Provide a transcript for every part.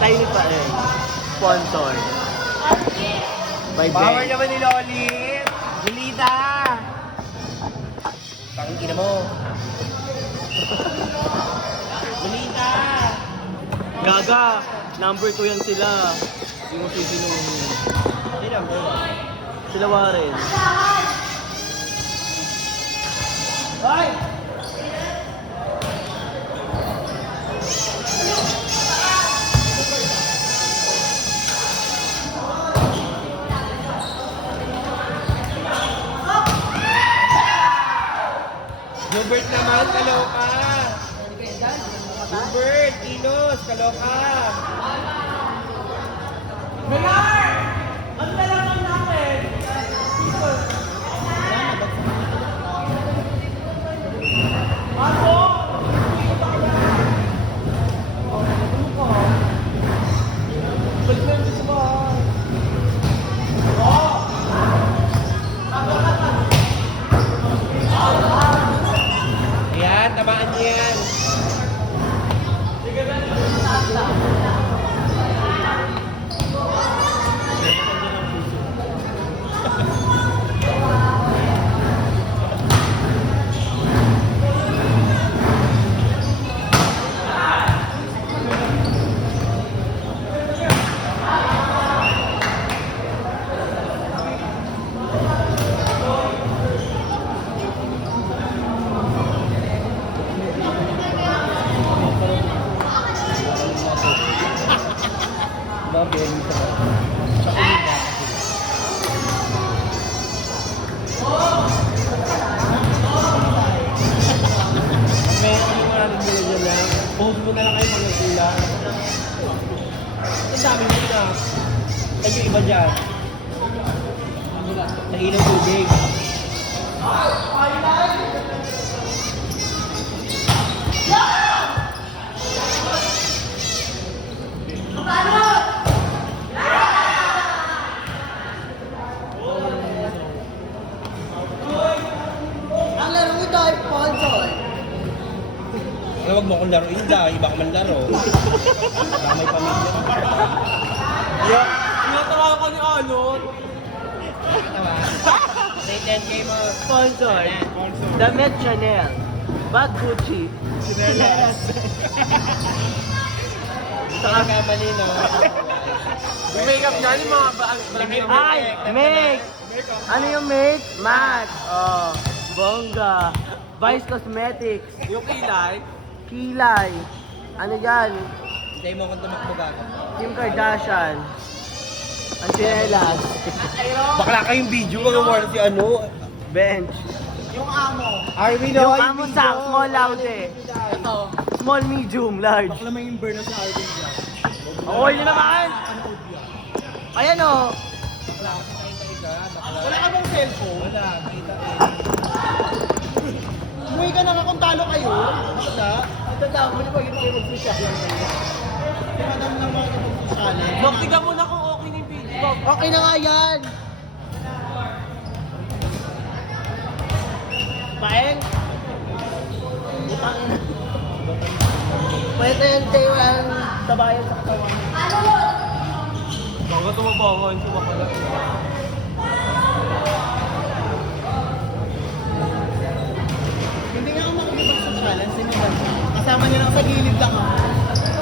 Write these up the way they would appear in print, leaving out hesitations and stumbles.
Tiny pa eh. Sponsor. By Power Ben. naman ni Lolit. Julita. Tangina mo. Julita. Gaga, number 2 yan sila. Hindi mo sisinuhin. Hindi number 1. Sila Warren. Hoy! Gilbert naman, kaloka! Gilbert, Kinos, kaloka! Menar! Ang talagang natin! Pasok! Balik na yung sa bahay. Ayan, tamaan niya yan. May ano mo natin nila dyan lang. Post mo na lang kayo mga sila. Ang dami mo na. Ay yung iba dyan. Nailang tubig. Ang laro mo daw ay sponsor. Ano, wag mo akong laruin dahil iba ka man laro. Baka may pamilya. Tinatawa ko ni Alon. Tawa. Say 10K mo. Sponsor. Damit Chanel. Bag Gucci. Sinelas. Saka ka malino. Yung makeup niya, yung mga Ay! Make! Ano yung make? Matte. Oh, bongga. Vice Cosmetics. Yung kilay. Kilay. Ano yan? Hindi mo akong tumakbo gago. Kim Kardashian. Ang chinelas. Bakla kayong video, mag-award si ano. Bench. Yung amo. Arvin, Yung amo sa small laude. Ito. Small, medium, large. Bakla may burn na sa Arvin dyan. Okay na naman! Ayan o! Wala ka bang cellphone? Wala, kita Umuwi ka na nga kung talo kayo. Basta. Ito daw, muli pa kayo mag-push up lang kayo. Madam na mga kapag-challenge. Dok, tignan mo na kung okay na yung video. Okay na nga yan. Paeng. Pwede yan tayo ang sabayan sa katawan. Baka tumabangan, tumakala. Hindi nga ako makikipag sa challenge. Kasama niya lang sa gilid lang ako.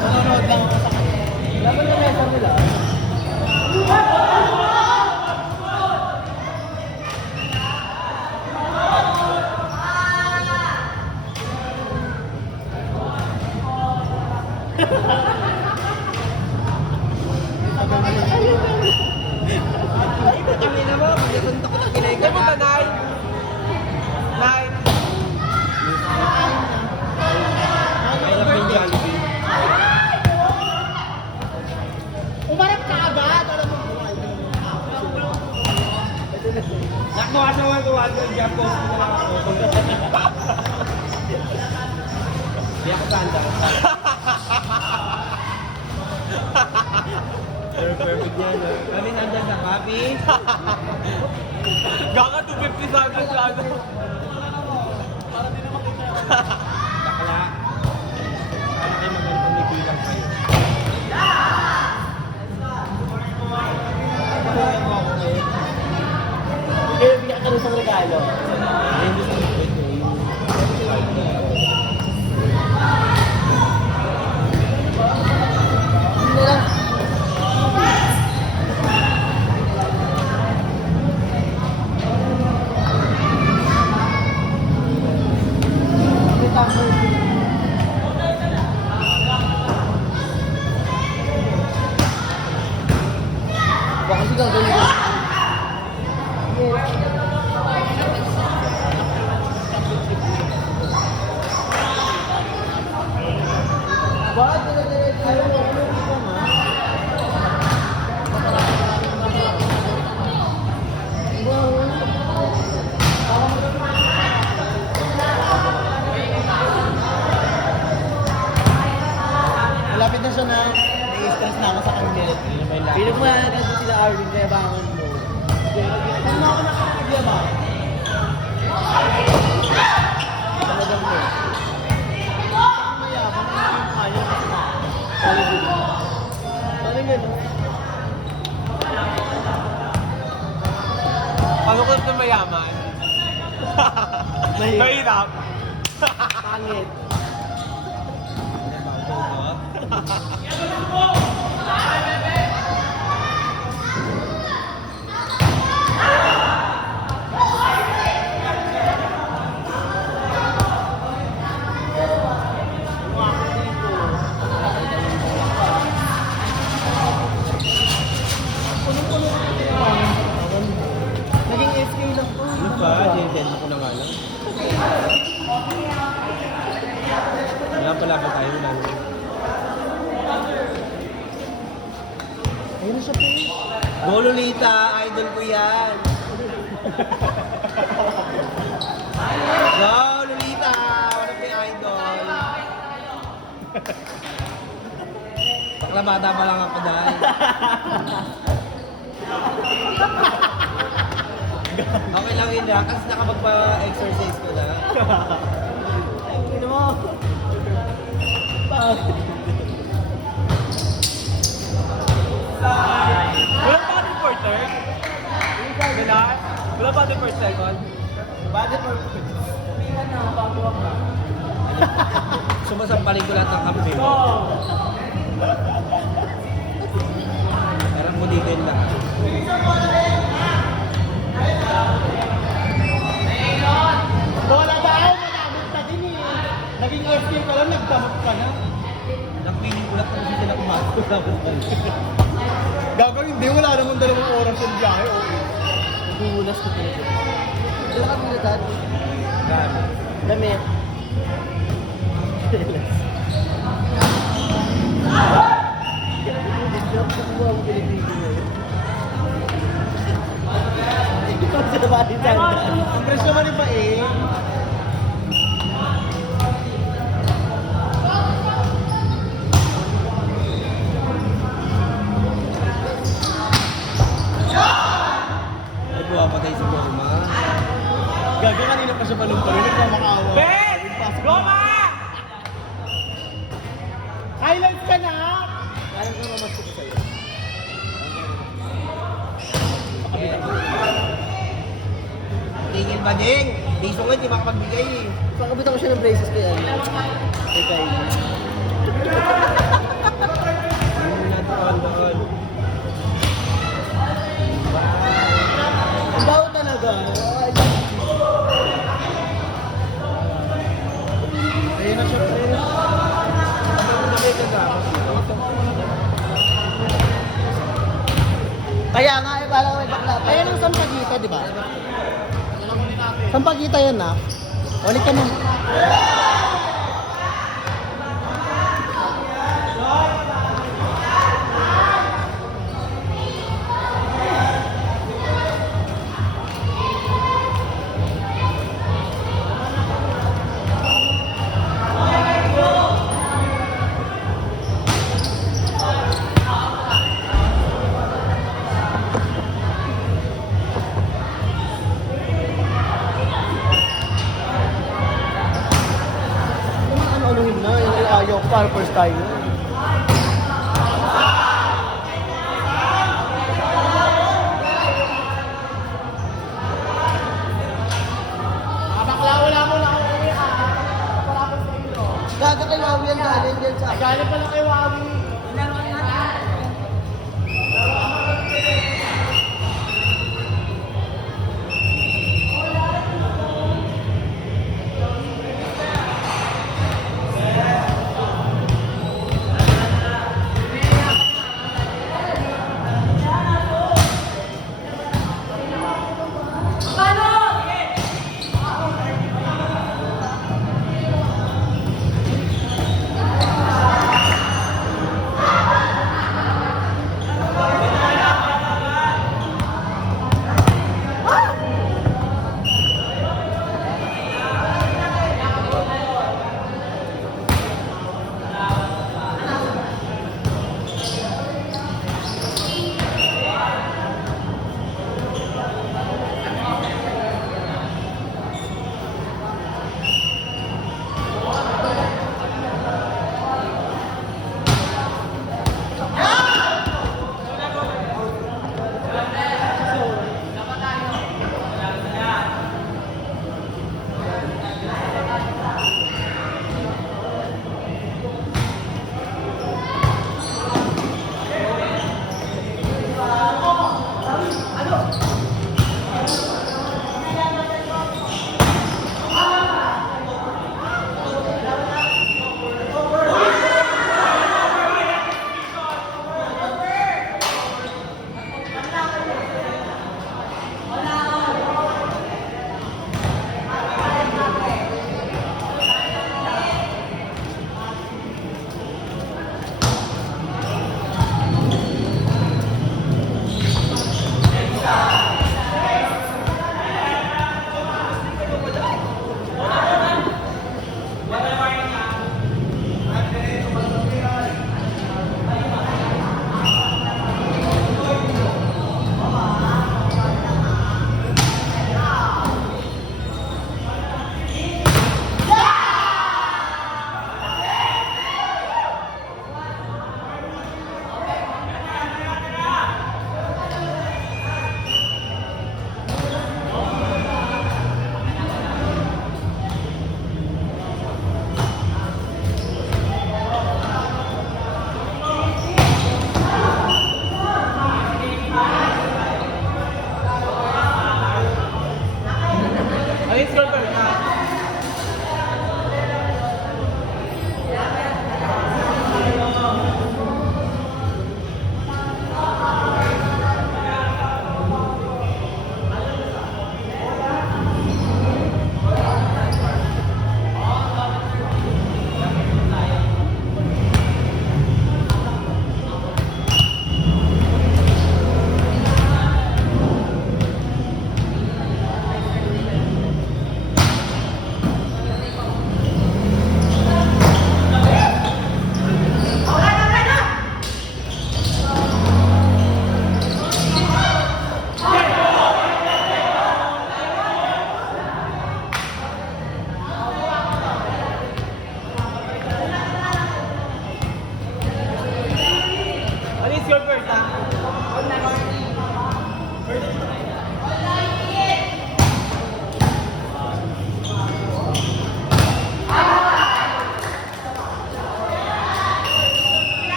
Manonood lang ako sa kanya. Laban na mesa nila. Kami na mo, magkasuntok na kinay ka ba? Nay! Nay! Umarap ka agad. Alam mo. Nakuha sa mga tuwad yung job post ko na lang ako. Di ako sanda. Perfect yan. Kami nandyan sa papi. Gaka 250 sa akin sa ano. Bakla. Ano kayo magaling pag may bilang kayo? Bakit dire-diretso ayaw mo? Ano ka ma? Malapit na siya na. Nai-stress na ako sa kanya. Piling mo yan kasi sila Arvin kaya bangon mo. Ano na ako nakakagyaman? Talagang mo. Mayaman na yung kaya kasi na. Parang gano'n. Paano ko ito mayaman? Mahirap. Pangit. Naging SK lang to. Ano ba? Dinitend ko na nga lang. Wala pala ba tayo na? Ayun na siya po. Go Lolita, idol ko yan. Go Lolita, one of my idol. Bakla bata pa lang ako dahil. Okay lang yun lang, kasi nakapagpa-exercise ko na. Ano mo? Wala pa ating for third? Wala? Wala pa ating for second? Body for Sumasampalin ko lahat ng kampi. Parang mo dito yun lang. Wala ba ako? Manamit ka din eh. Naging SK ka lang, nagdamot ka na. Nakpiling ko lang kung sila pumasok tapos Gagawin, hindi. Wala namang 2 oras yung biyahe. Okay. Nagugulas ko talaga. Wala ka muna dad. Gano'n. Damit. Ang presyo naman iba eh. Ay, buwapatay si Goma. Gago kanina pa siya palumpalo. Nagmamakaawa. Ben! Goma! Highlights ka na! Parang kung mamasok ko sa'yo. Tingin ba ding? Biso nga, di makapagbigay eh. Pakabitan ko siya ng braces kay ano. Kay Kylie. Hindi mo natin pakandaan. Ang baho talaga. Ayun na siya. Kaya nga eh, parang may bakla pa. Ayan ang Sampaguita, di ba? Sampaguita yan na. Ulit ka mo. Ano-anuhin na, yung ayaw ko para first time. Bakla, wala mo na ako uwi wala ko sa inyo. Gaga kay Wawi yan galing dyan sa... Galing pala kay Wawi.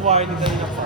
Warning kanina pa.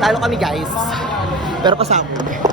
Talo kami guys. Pero pasabog.